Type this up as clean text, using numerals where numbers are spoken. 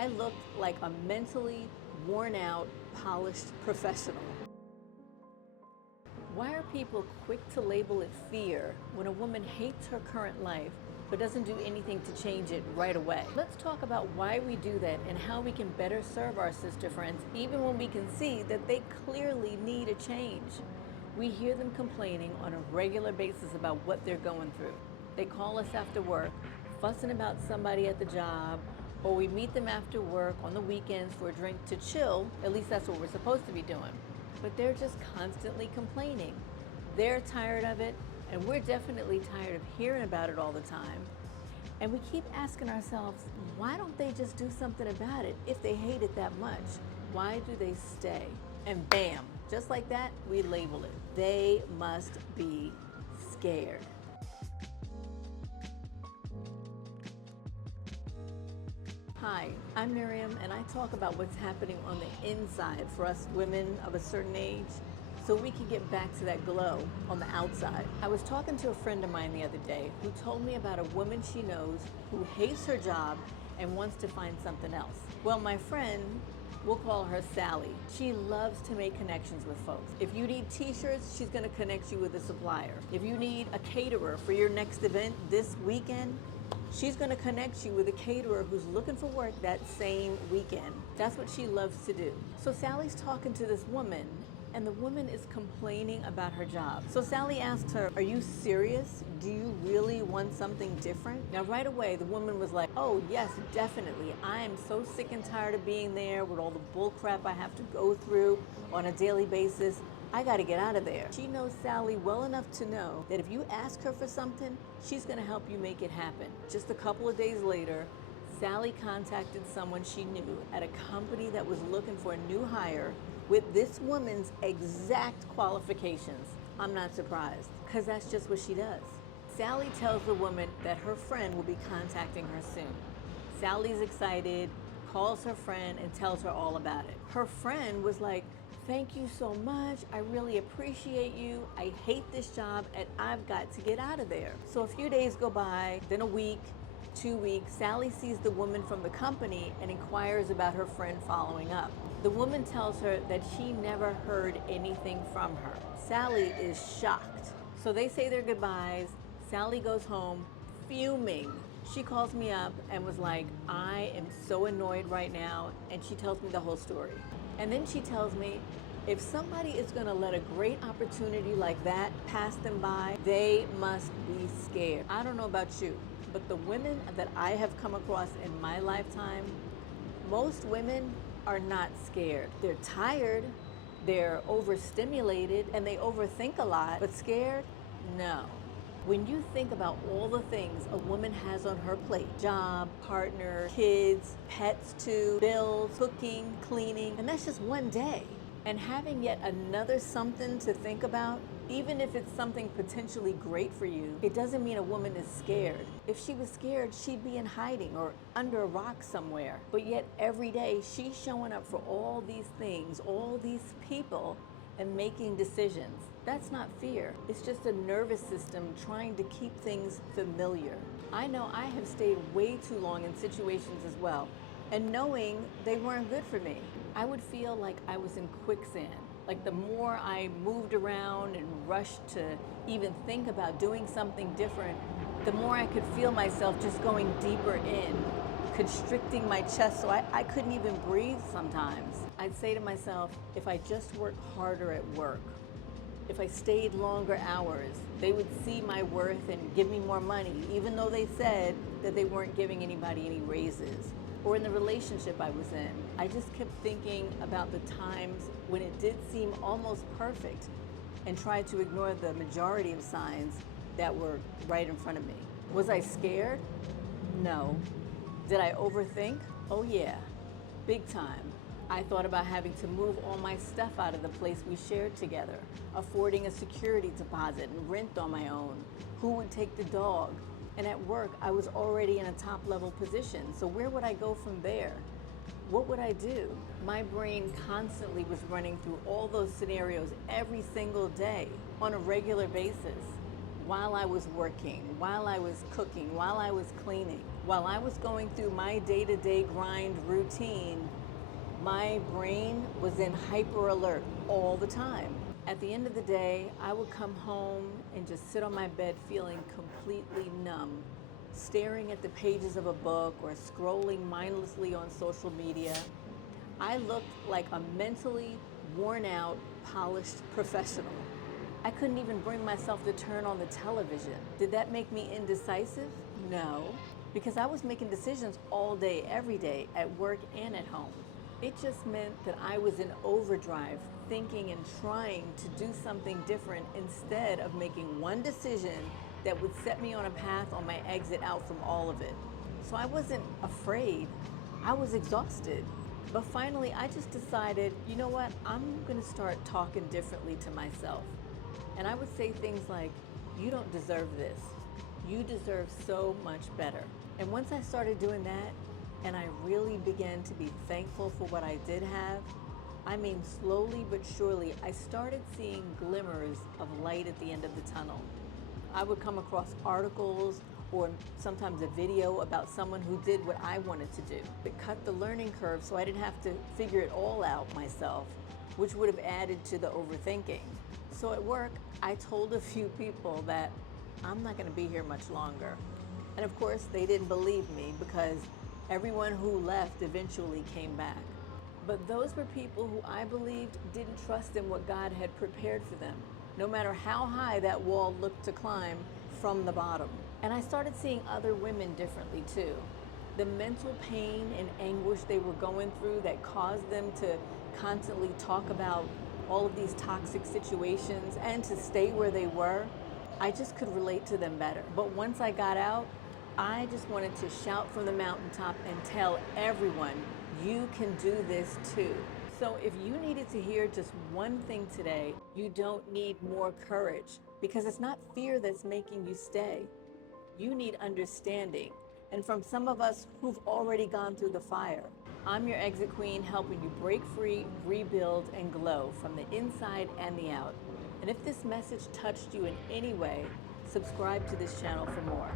I looked like a mentally worn out, polished professional. Why are people quick to label it fear when a woman hates her current life but doesn't do anything to change it right away? Let's talk about why we do that and how we can better serve our sister friends even when we can see that they clearly need a change. We hear them complaining on a regular basis about what they're going through. They call us after work, fussing about somebody at the job, or we meet them after work on the weekends for a drink to chill. At least that's what we're supposed to be doing. But they're just constantly complaining. They're tired of it, and we're definitely tired of hearing about it all the time. And we keep asking ourselves, why don't they just do something about it if they hate it that much? Why do they stay? And bam, just like that, we label it. They must be scared. Hi, I'm Miriam, and I talk about what's happening on the inside for us women of a certain age so we can get back to that glow on the outside. I was talking to a friend of mine the other day who told me about a woman she knows who hates her job and wants to find something else. Well, my friend, we'll call her Sally. She loves to make connections with folks. If you need t-shirts, she's gonna connect you with a supplier. If you need a caterer for your next event this weekend, she's gonna connect you with a caterer who's looking for work that same weekend. That's what she loves to do. So Sally's talking to this woman, and the woman is complaining about her job. So Sally asks her, are you serious? Do you really want something different? Now right away, the woman was like, oh yes, definitely. I am so sick and tired of being there with all the bull crap I have to go through on a daily basis. I gotta get out of there. She knows Sally well enough to know that if you ask her for something, she's gonna help you make it happen. Just a couple of days later, Sally contacted someone she knew at a company that was looking for a new hire with this woman's exact qualifications. I'm not surprised, because that's just what she does. Sally tells the woman that her friend will be contacting her soon. Sally's excited, calls her friend and tells her all about it. Her friend was like, thank you so much, I really appreciate you, I hate this job and I've got to get out of there. So a few days go by, then a week, 2 weeks, Sally sees the woman from the company and inquires about her friend following up. The woman tells her that she never heard anything from her. Sally is shocked. So they say their goodbyes. Sally goes home fuming. She calls me up and was like, I am so annoyed right now, and she tells me the whole story. And then she tells me, if somebody is gonna let a great opportunity like that pass them by, they must be scared. I don't know about you, but the women that I have come across in my lifetime, most women are not scared. They're tired, they're overstimulated, and they overthink a lot, but scared? No. When you think about all the things a woman has on her plate, job, partner, kids, pets too, bills, cooking, cleaning, and that's just one day. And having yet another something to think about, even if it's something potentially great for you, it doesn't mean a woman is scared. If she was scared, she'd be in hiding or under a rock somewhere. But yet every day she's showing up for all these things, all these people, and making decisions. That's not fear. It's just a nervous system trying to keep things familiar. I know I have stayed way too long in situations as well, and knowing they weren't good for me. I would feel like I was in quicksand. Like the more I moved around and rushed to even think about doing something different, the more I could feel myself just going deeper in, constricting my chest so I couldn't even breathe sometimes. I'd say to myself, if I just worked harder at work, if I stayed longer hours, they would see my worth and give me more money, even though they said that they weren't giving anybody any raises. Or in the relationship I was in, I just kept thinking about the times when it did seem almost perfect and tried to ignore the majority of signs that were right in front of me. Was I scared? No. Did I overthink? Oh yeah, big time. I thought about having to move all my stuff out of the place we shared together, affording a security deposit and rent on my own. Who would take the dog? And at work, I was already in a top-level position, so where would I go from there? What would I do? My brain constantly was running through all those scenarios every single day on a regular basis, while I was working, while I was cooking, while I was cleaning. While I was going through my day-to-day grind routine, my brain was in hyper alert all the time. At the end of the day, I would come home and just sit on my bed feeling completely numb, staring at the pages of a book or scrolling mindlessly on social media. I looked like a mentally worn out, polished professional. I couldn't even bring myself to turn on the television. Did that make me indecisive? No, because I was making decisions all day, every day, at work and at home. It just meant that I was in overdrive, thinking and trying to do something different instead of making one decision that would set me on a path on my exit out from all of it. So I wasn't afraid, I was exhausted. But finally, I just decided, you know what, I'm gonna start talking differently to myself. And I would say things like, you don't deserve this. You deserve so much better. And once I started doing that, and I really began to be thankful for what I did have, I mean, slowly but surely, I started seeing glimmers of light at the end of the tunnel. I would come across articles or sometimes a video about someone who did what I wanted to do. It cut the learning curve so I didn't have to figure it all out myself, which would have added to the overthinking. So at work, I told a few people that I'm not gonna be here much longer. And of course, they didn't believe me because everyone who left eventually came back. But those were people who I believed didn't trust in what God had prepared for them, no matter how high that wall looked to climb from the bottom. And I started seeing other women differently too. The mental pain and anguish they were going through that caused them to constantly talk about all of these toxic situations and to stay where they were, I just could relate to them better. But once I got out, I just wanted to shout from the mountaintop and tell everyone, you can do this too. So if you needed to hear just one thing today, you don't need more courage, because it's not fear that's making you stay. You need understanding. And from some of us who've already gone through the fire. I'm your exit queen, helping you break free, rebuild, and glow from the inside and the out. And if this message touched you in any way, subscribe to this channel for more.